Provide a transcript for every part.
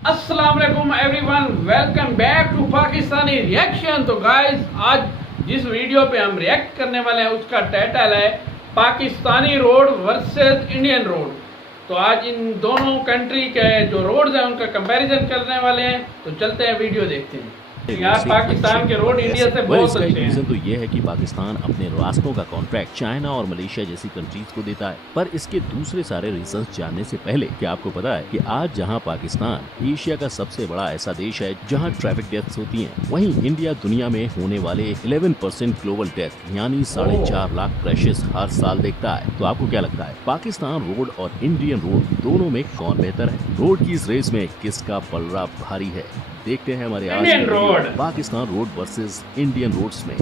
अस्सलाम वालेकुम everyone, welcome back to Pakistani reaction. तो गाइस, आज जिस वीडियो पे हम रिएक्ट करने वाले हैं उसका टाइटल है Pakistani road versus Indian road. तो आज इन दोनों कंट्री के जो रोड्स हैं उनका कंपैरिजन करने वाले हैं। तो चलते हैं, वीडियो देखते हैं। यार, पाकिस्तान के रोड इंडिया से बहुत अच्छे हैं। रीजन तो ये है कि पाकिस्तान अपने रास्तों का कॉन्ट्रैक्ट चाइना और मलेशिया जैसी कंट्रीज को देता है। पर इसके दूसरे सारे रीजन जानने से पहले क्या आपको पता है कि आज जहां पाकिस्तान एशिया का सबसे बड़ा ऐसा देश है जहां ट्रैफिक डेथ्स होती हैं, वहीं इंडिया दुनिया में होने वाले 11% ग्लोबल डेथ यानी 4.5 लाख क्रैशेस हर साल देखता है। तो आपको क्या लगता है, पाकिस्तान रोड और इंडियन रोड दोनों में कौन बेहतर है? रोड की इस रेस में किसका पलड़ा भारी है? देखते हैं हमारे आज Indian road, Pakistan road versus Indian roads में।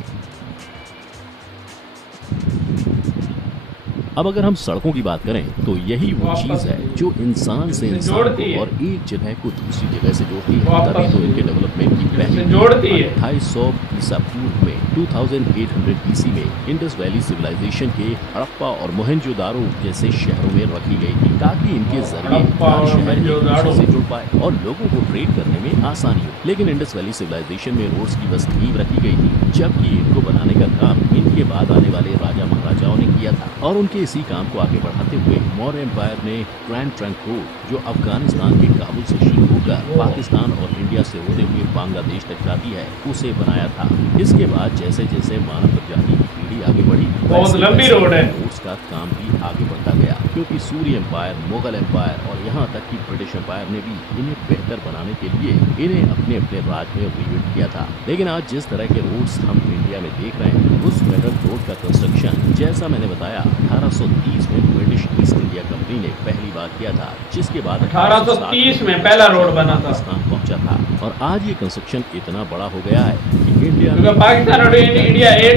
अब अगर हम सड़कों की बात करें तो यही वो चीज है जो इंसान से इंसान को और एक जगह को दूसरी जगह से जोड़ती है। तभी तो इनके डेवलपमेंट की पहली 2800 ईसा पूर्व में 2800 BC में इंडस वैली सिविलाइजेशन के हड़प्पा और मोहनजोदारो जैसे शहरों में रखी गई थी, ताकि इनके जरिए हर शहर एक दूसरे से जुड़ पाए और लोगों को ट्रेड करने में आसानी हो। लेकिन इंडस वैली सिविलाइजेशन में रोड्स की बस नींव रखी गई थी, जबकि इनको बनाने का काम इनके बाद आने वाले राजा महाराजाओं ने किया था। और उनके इसी काम को आगे बढ़ाते हुए मौर्य एम्पायर ने ग्रैंड ट्रंक रोड, जो अफगानिस्तान के काबुल से शुरू होकर पाकिस्तान और इंडिया से होते हुए बांग्लादेश तक जाती है, उसे बनाया था। इसके बाद जैसे जैसे मानव प्रजाति की पीढ़ी आगे बढ़ी, बहुत लंबी रोड है, उसका काम भी आगे बढ़ता गया, क्योंकि सूर्य एम्पायर, मुगल एम्पायर और यहाँ तक कि ब्रिटिश एम्पायर ने भी इन्हें बेहतर बनाने के लिए इन्हें अपने अपने राज में रिबिल्ड किया था। लेकिन आज जिस तरह के रोड्स हम इंडिया में देख रहे हैं, उस मेटल रोड का कंस्ट्रक्शन जैसा मैंने बताया 1830 में ब्रिटिश ईस्ट इंडिया कंपनी ने पहली बार किया था, जिसके बाद 1830 में पहला रोड बना था, पाकिस्तान पहुंचा था। और आज ये कंस्ट्रक्शन इतना बड़ा हो गया है कि इंडिया पाकिस्तान और इंडिया एक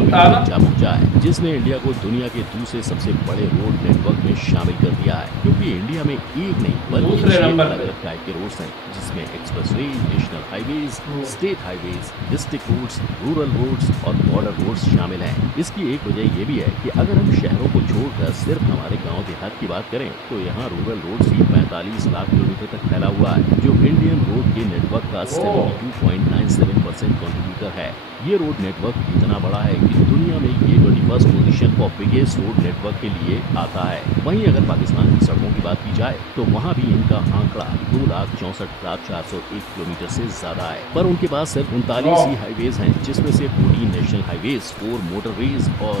पहुंचा है, जिसने इंडिया को दुनिया के दूसरे सबसे बड़े रोड नेटवर्क में शामिल कर दिया है। क्योंकि इंडिया में एक नहीं बल्कि दूसरे नंबर अलग टाइप के रोड्स हैं, जिसमें expressway, national highways, state highways, district roads, rural roads और बॉर्डर रोड्स शामिल हैं। इसकी एक वजह ये भी है कि अगर हम शहरों को छोड़कर सिर्फ हमारे गांव देहात की बात करें तो यहाँ रूरल रोड्स ही 45 लाख किलोमीटर तक फैला हुआ है, जो इंडियन रोड के नेटवर्क का 72.97% कंट्रीब्यूटर है। ये रोड नेटवर्क इतना बड़ा है कि दुनिया में ये 21st position for biggest road network के लिए आता है। वहीं अगर पाकिस्तान की सड़कों की बात की जाए तो वहाँ भी इनका आंकड़ा 2,64,401 किलोमीटर से ज्यादा है। पर उनके पास सिर्फ 39 ही हाईवेज हैं, जिसमें से 14 नेशनल हाईवेज, 4 मोटरवेज और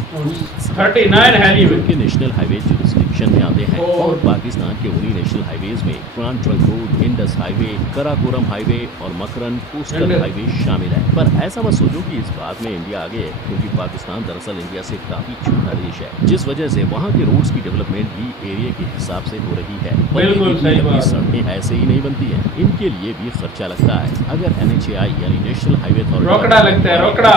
39 हाईवे के नेशनल हाईवे जुरिस्डिक्शन में आते हैं। और पाकिस्तान के उन्हीं नेशनल हाईवेज में grand trunk road, Indus highway, Karakoram highway और मकरन कोस्टल हाईवे शामिल है। पर ऐसा मत सोचो कि इस बात में इंडिया आगे है, क्योंकि पाकिस्तान दरअसल इंडिया से काफी छोटा देश है, जिस वजह से वहाँ के रोड्स की डेवलपमेंट भी एरिया के हिसाब से हो रही है। सड़कें ऐसे ही नहीं बनती हैं, इनके लिए भी खर्चा लगता है। अगर NHAI यानी नेशनल हाईवे अथॉरिटी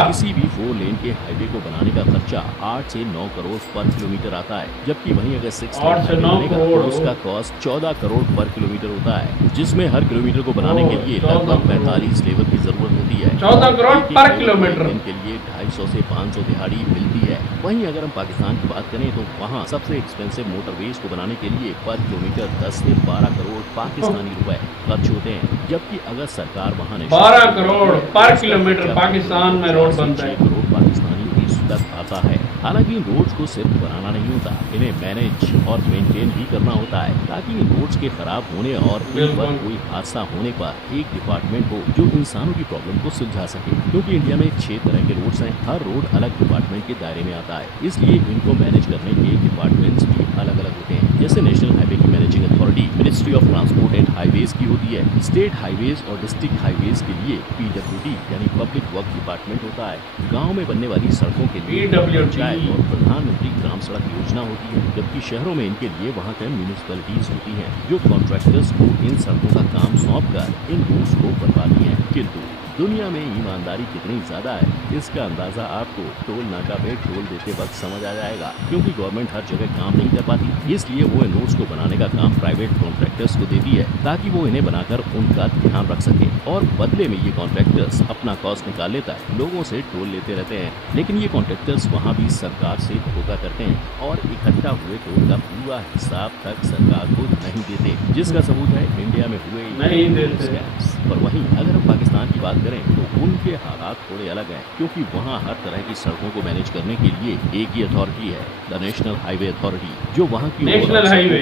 किसी भी 4 लेन के हाईवे को बनाने का खर्चा 8 से 9 करोड़ पर किलोमीटर आता है, जबकि वहीं अगर 6 लेन बनेगा तो उसका कॉस्ट 14 करोड़ पर किलोमीटर होता है, जिसमें हर किलोमीटर को बनाने के लिए लगभग 45 लेबर की जरूरत होती है। 14 करोड़ पर किलोमीटर इनके लिए 250 से 500 दिहाड़ी मिलती है। वहीं अगर हम पाकिस्तान की बात करें तो वहाँ सबसे एक्सपेंसिव मोटरवेज को बनाने के लिए पर किलोमीटर 10 से 12 करोड़ पाकिस्तानी रुपए खर्च होते हैं, जबकि अगर सरकार वहाँ 12 करोड़ पर किलोमीटर पाकिस्तान में रोड बनता है, करोड़ पाकिस्तानी फीस तक आता है। हालांकि इन रोड्स को सिर्फ बनाना नहीं होता, इन्हें मैनेज और मेंटेन भी करना होता है, ताकि इन रोड्स के खराब होने और इन पर कोई हादसा होने पर एक डिपार्टमेंट हो जो इंसानों की प्रॉब्लम को सुलझा सके। क्योंकि इंडिया में 6 तरह के रोड्स हैं, हर रोड अलग डिपार्टमेंट के दायरे में आता है, इसलिए इनको मैनेज करने के डिपार्टमेंट्स भी अलग अलग होते हैं। जैसे नेशनल हाईवे की managing authority ministry of transport and highways की होती है। स्टेट हाईवेज और डिस्ट्रिक्ट हाईवेज के लिए PWD यानी पब्लिक वर्क डिपार्टमेंट होता है। गाँव में बनने वाली सड़कों के लिए और प्रधानमंत्री ग्राम सड़क योजना होती है, जबकि शहरों में इनके लिए वहाँ के म्यूनिसिपैलिटीज होती हैं, जो कॉन्ट्रैक्टर्स को इन सड़कों का काम सौंप कर इन रोड्स को बनवाती हैं। किंतु दुनिया में ईमानदारी कितनी ज्यादा है इसका अंदाजा आपको टोल नाका पे टोल देते वक्त समझ आ जाएगा, क्योंकि गवर्नमेंट हर जगह काम नहीं कर पाती, इसलिए वो इन रोड्स को बनाने का काम प्राइवेट कॉन्ट्रैक्टर्स को देती है ताकि वो इन्हें बनाकर उनका ध्यान रख सके, और बदले में ये कॉन्ट्रैक्टर्स अपना कॉस्ट निकाल लेता है, लोगों से टोल लेते रहते हैं। लेकिन ये कॉन्ट्रैक्टर्स वहाँ भी सरकार से धोखा करते हैं और इकट्ठा हुए टोल का पूरा हिसाब तक सरकार को नहीं देते, जिसका सबूत है इंडिया में हुए नहीं देते। पर वहीं अगर हम पाकिस्तान की बात करें तो उनके हालात थोड़े अलग हैं, क्योंकि वहाँ हर तरह की सड़कों को मैनेज करने के लिए एक ही अथॉरिटी है, द नेशनल हाईवे अथॉरिटी, जो वहाँ की नेशनल हाईवे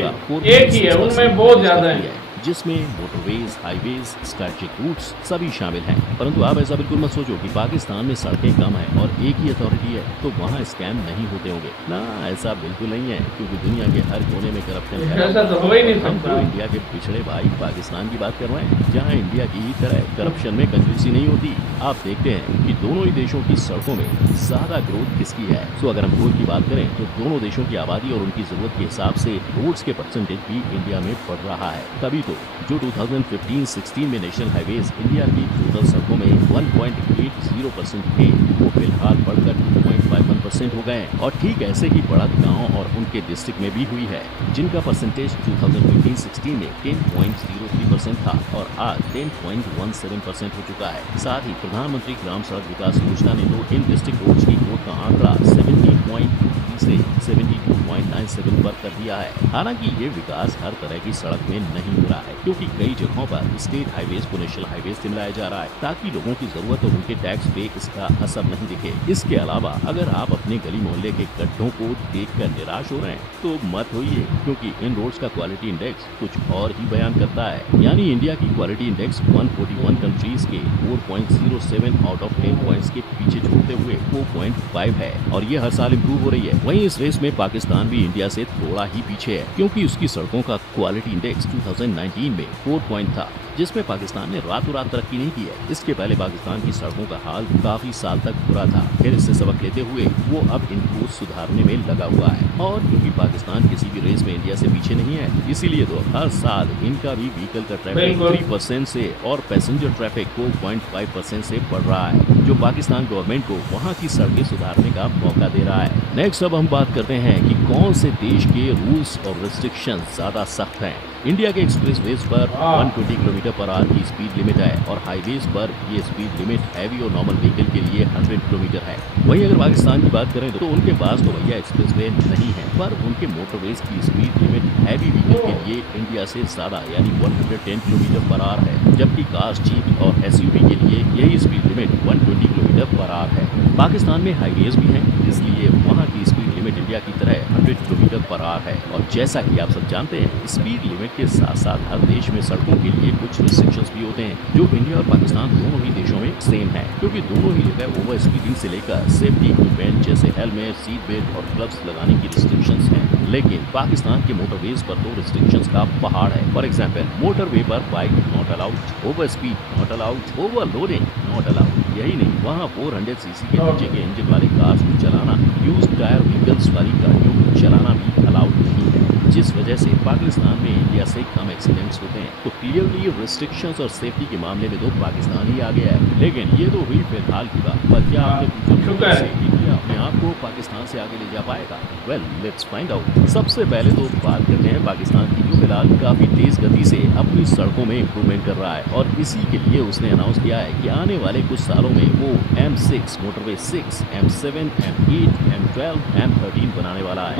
एक ही है, उनमें बहुत ज्यादा है, जिसमें मोटरवेज, हाईवेज, स्ट्रैटेजिक रूट्स सभी शामिल हैं। परंतु आप ऐसा बिल्कुल मत सोचो कि पाकिस्तान में सड़कें कम हैं और एक ही अथॉरिटी है तो वहाँ स्कैम नहीं होते होंगे, ना ऐसा बिल्कुल नहीं है, क्योंकि दुनिया के हर कोने में करप्शन है। ऐसा तो हो ही नहीं हम सकता। तो इंडिया के पिछड़े भाई पाकिस्तान की बात कर रहे हैं, जहाँ इंडिया की ही तरह करप्शन में कंजूसी नहीं होती। आप देखते हैं कि दोनों ही देशों की सड़कों में ज्यादा ग्रोथ किसकी है। तो अगर हम ग्रोथ की बात करें तो दोनों देशों की आबादी और उनकी जरूरत के हिसाब से रोड्स के परसेंटेज भी इंडिया में बढ़ रहा है। तभी तो जो 2015-16 में नेशनल हाईवेज इंडिया की टोटल सड़कों में 1.80% थे, वो फिलहाल बढ़कर 2.51% हो गए, और ठीक ऐसे ही बढ़त गांव और उनके डिस्ट्रिक्ट में भी हुई है, जिनका परसेंटेज 2015-16 में 10.03% था और आज 10.17% हो चुका है। साथ ही प्रधानमंत्री ग्राम सड़क विकास योजना ने तो इन डिस्ट्रिक्ट रोड्स की ग्रोथ का आंकड़ा 70.23 से 72.97 पर कर दिया है। हालांकि ये विकास हर तरह की सड़क में नहीं हो रहा है, क्योंकि कई जगहों पर स्टेट हाईवेज को नेशनल हाईवेज से मिलाया जा रहा है ताकि लोगों की जरूरत और उनके टैक्स पे इसका असर नहीं दिखे। इसके अलावा अगर आप अपने गली मोहल्ले के गड्ढों को देखकर निराश हो रहे हैं तो मत होइए, क्योंकि इन रोड्स का क्वालिटी इंडेक्स कुछ और ही बयान करता है। यानी इंडिया की क्वालिटी इंडेक्स 141 कंट्रीज के 4.07 आउट ऑफ 10 पॉइंट्स के पीछे छोड़ते हुए 4.5 है, और ये हर साल इम्प्रूव हो रही है। वहीं इस रेस में पाकिस्तान भी इंडिया से थोड़ा ही पीछे है, क्योंकि उसकी सड़कों का क्वालिटी इंडेक्स 2019 में 4 पॉइंट था, जिसमें पाकिस्तान ने रातों रात तरक्की नहीं की है। इसके पहले पाकिस्तान की सड़कों का हाल काफी साल तक बुरा था, फिर इससे सबक लेते हुए वो अब इनको सुधारने में लगा हुआ है। और क्योंकि पाकिस्तान किसी भी रेस में इंडिया से पीछे नहीं है, इसीलिए तो हर साल इनका भी व्हीकल का ट्रैफिक 3% से और पैसेंजर ट्रैफिक 4.5% से बढ़ रहा है, जो पाकिस्तान गवर्नमेंट को वहाँ की सड़कें सुधारने का मौका दे रहा है। नेक्स्ट अब हम बात करते हैं कि कौन से देश के रूल्स और रिस्ट्रिक्शन ज्यादा सख्त हैं। इंडिया के एक्सप्रेसवेज पर 120 किलोमीटर पर आवर की स्पीड लिमिट है, और हाईवेज पर ये स्पीड लिमिट हैवी और नॉर्मल व्हीकल के लिए 100 किलोमीटर है। वहीं अगर पाकिस्तान की बात करें तो उनके पास तो भैया एक्सप्रेसवे नहीं है, पर उनके मोटरवेज की स्पीड लिमिट हैवी व्हीकल के लिए इंडिया से ज्यादा यानी 110 किलोमीटर पर आवर है, जबकि कार, जीप और एसयूवी के लिए यही speed limit 120 kilometre per hour है। पाकिस्तान में हाईवेज भी हैं, इसलिए वहाँ की स्पीड लिमिट इंडिया की तरह 100 किलोमीटर पर आवर है। और जैसा कि आप सब जानते हैं, स्पीड लिमिट के साथ साथ हर देश में सड़कों के लिए कुछ रिस्ट्रिक्शंस भी होते हैं, जो इंडिया और पाकिस्तान दोनों ही देशों में सेम है, क्योंकि दोनों ही जगह ओवर स्पीडिंग से लेकर सेफ्टी इक्विपमेंट जैसे हेलमेट, सीट बेल्ट और ग्लव्स लगाने की रिस्ट्रिक्शंस हैं। लेकिन पाकिस्तान के मोटरवेज पर तो रिस्ट्रिक्शंस का पहाड़ है। फॉर एग्जाम्पल, मोटरवे पर bike not allowed, over speed not allowed, overloading not allowed. यही नहीं, वहाँ 400 सीसी के नीचे के इंजन वाले कार्स को चलाना, यूज टायर व्हीकल्स वाली गाड़ियों को चलाना भी अलाउड नहीं है, जिस वजह से पाकिस्तान में इंडिया से कम एक्सीडेंट्स होते हैं। तो क्लियरली रिस्ट्रिक्शंस और सेफ्टी के मामले में तो पाकिस्तान ही आ गया है। लेकिन ये तो हुई फिलहाल की बात, पर क्या आपने इंडिया अपने आप को पाकिस्तान से आगे ले जा पाएगा? Well, let's find out. सबसे पहले तो बात करते हैं पाकिस्तान की, जो फिलहाल काफी तेज गति से अपनी सड़कों में इम्प्रूवमेंट कर रहा है, और इसी के लिए उसने अनाउंस किया है कि आने वाले कुछ सालों में वो M6, motorway 6, M7, M8, M12, M13 बनाने वाला है।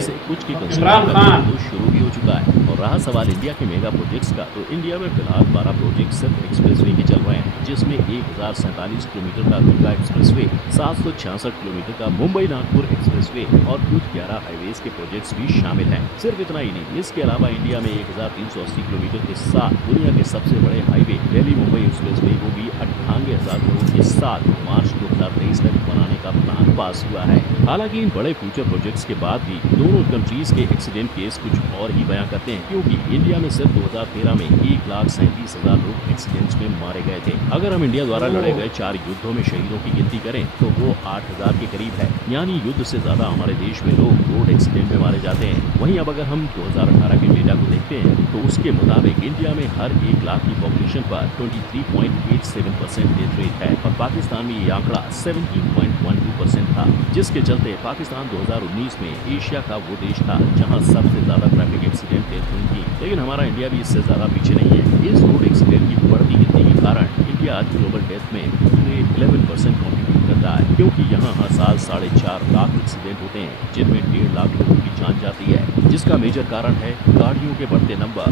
से कुछ की तो शुरू भी हो चुका है। और रहा सवाल इंडिया के मेगा प्रोजेक्ट्स का, तो इंडिया में फिलहाल 12 प्रोजेक्ट सिर्फ एक्सप्रेसवे के चल रहे हैं, जिसमें 1047 किलोमीटर का गंगा एक्सप्रेसवे, 766 किलोमीटर का मुंबई नागपुर एक्सप्रेसवे और कुछ 11 हाईवेज के प्रोजेक्ट्स भी शामिल हैं। सिर्फ इतना ही नहीं, इसके अलावा इंडिया में 1380 किलोमीटर के साथ दुनिया के सबसे बड़े हाईवे दिल्ली मुंबई एक्सप्रेसवे को भी 98,000 करोड़ के साथ मार्च 2023 तक बनाने का प्लान पास हुआ है। हालांकि इन बड़े फ्यूचर प्रोजेक्ट्स के बाद भी दोनों कंट्रीज के एक्सीडेंट केस कुछ और ही बयां करते हैं, क्योंकि इंडिया में सिर्फ 2013 में 1,37,000 लोग एक्सीडेंट्स में मारे गए थे। अगर हम इंडिया द्वारा लड़े गए 4 युद्धों में शहीदों की गिनती करें तो वो 8,000 के करीब है, यानी युद्ध से ज्यादा हमारे देश में लोग रोड एक्सीडेंट में मारे जाते हैं। वहीं अब अगर हम 2018 के डेटा को देखते हैं तो उसके मुताबिक इंडिया में हर 1 लाख की पॉपुलेशन पर 23.87% डेथ रेट है और पाकिस्तान में ये आंकड़ा 17.12% था, जिसके चलते पाकिस्तान 2019 में एशिया का वो देश था जहां सबसे ज्यादा ट्रैफिक एक्सीडेंट डेथ हुई थी। लेकिन हमारा इंडिया भी इससे ज्यादा पीछे नहीं है। इस रोड एक्सीडेंट की बढ़ती गिनती के कारण इंडिया आज ग्लोबल डेथ में पूरे 11% कॉन्ट्रीब्यूट करता है, क्योंकि यहाँ हर साल 4.5 लाख एक्सीडेंट होते हैं जिनमें 1.5 लाख लोगों की जान जाती है, जिसका मेजर कारण है गाड़ियों के बढ़ते नंबर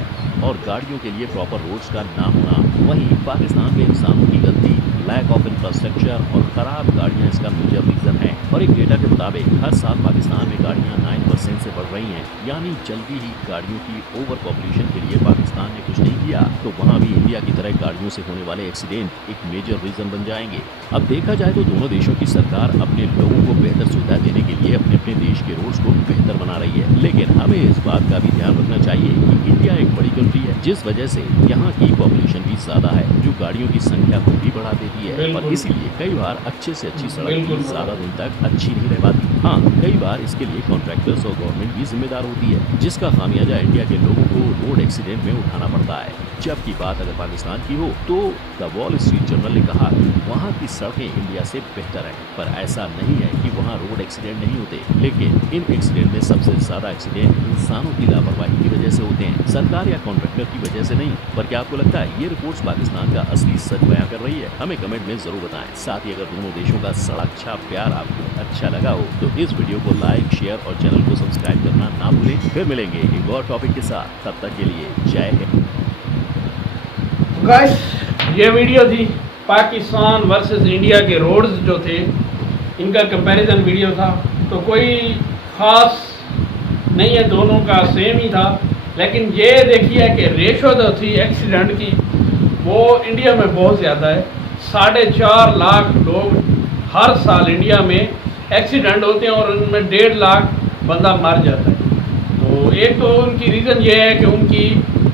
और गाड़ियों के लिए प्रॉपर रोड्स का ना होना। वहीं पाकिस्तान में इंसानों की गलती, लैक ऑफ इंफ्रास्ट्रक्चर और खराब गाड़ियां इसका मेजर रीजन है। और एक डेटा के मुताबिक हर साल पाकिस्तान में गाड़ियां 9% से बढ़ रही हैं, यानी जल्दी ही गाड़ियों की ओवर पॉपुलेशन के लिए पाकिस्तान ने कुछ नहीं किया तो वहाँ भी इंडिया की तरह गाड़ियों से होने वाले एक्सीडेंट एक मेजर रीजन बन जाएंगे। अब देखा जाए तो दोनों देशों की सरकार अपने लोगों को बेहतर सुविधा देने के लिए अपने अपने देश के रोड्स को बेहतर बना रही है, लेकिन हमें इस बात का भी ध्यान रखना चाहिए कि इंडिया एक बड़ी कंट्री है, जिस वजह से यहाँ की पॉपुलेशन भी ज्यादा है, जो गाड़ियों की संख्या को भी बढ़ा देती है और इसीलिए कई बार अच्छे से अच्छी सड़क भी ज्यादा दिन तक अच्छी नहीं रह पाती। हाँ, कई बार इसके लिए कॉन्ट्रैक्टर्स और गवर्नमेंट भी जिम्मेदार होती है, जिसका खामियाजा इंडिया के लोगों को रोड एक्सीडेंट में उठाना पड़ता है। जबकि बात अगर पाकिस्तान की हो तो द वॉल स्ट्रीट जर्नल ने कहा वहाँ की सड़कें इंडिया से बेहतर हैं, पर ऐसा नहीं है कि वहाँ रोड एक्सीडेंट नहीं होते, लेकिन इन एक्सीडेंट में सबसे ज्यादा एक्सीडेंट इंसानों की लापरवाही की वजह से होते हैं, सरकार या कॉन्ट्रैक्टर की वजह से नहीं। पर क्या आपको लगता है ये रिपोर्ट्स पाकिस्तान का असली सच बयां कर रही है? हमें कमेंट में जरूर बताएं। साथ ही अगर दोनों देशों का सड़क छाप प्यार आपको अच्छा लगा हो तो इस वीडियो को लाइक, शेयर और चैनल को सब्सक्राइब करना ना भूलें। फिर मिलेंगे एक और टॉपिक के साथ, तब तक के लिए जय हिंद। गाइस, ये वीडियो थी पाकिस्तान वर्सेस इंडिया के रोड्स जो थे, इनका कंपैरिजन वीडियो था। तो कोई ख़ास नहीं है, दोनों का सेम ही था, लेकिन ये देखिए कि रेशो जो थी एक्सीडेंट की वो इंडिया में बहुत ज़्यादा है। 4.5 लाख लोग हर साल इंडिया में एक्सीडेंट होते हैं और उनमें 1.5 लाख बंदा मर जाता है। तो एक तो उनकी रीज़न ये है कि उनकी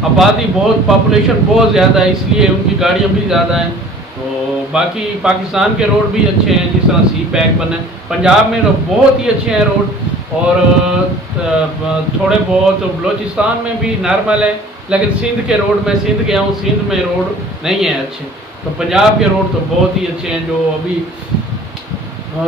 आबादी बहुत, पॉपुलेशन बहुत ज़्यादा है, इसलिए उनकी गाड़ियाँ भी ज़्यादा हैं। तो बाकी पाकिस्तान के रोड भी अच्छे हैं, जिस तरह सी पैक बना है। पंजाब में तो बहुत ही अच्छे हैं रोड, और थोड़े बहुत बलूचिस्तान में भी नॉर्मल है, लेकिन सिंध के रोड, मैं सिंध गया हूँ, सिंध में रोड नहीं है अच्छे। तो पंजाब के रोड तो बहुत ही अच्छे हैं। जो अभी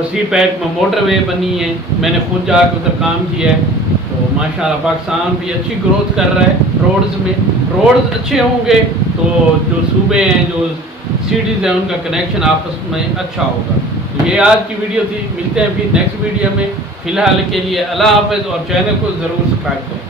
सी पैक में मोटरवे बनी है, मैंने खुद जाकर उधर काम किया है। तो माशाल्लाह पाकिस्तान भी अच्छी ग्रोथ कर रहा है रोड्स में। रोड्स अच्छे होंगे तो जो सूबे हैं, जो सिटीज़ हैं, उनका कनेक्शन आपस में अच्छा होगा। तो ये आज की वीडियो थी, मिलते हैं फिर नेक्स्ट वीडियो में। फ़िलहाल के लिए अल्लाह हाफ़िज़ और चैनल को ज़रूर सब्सक्राइब करें।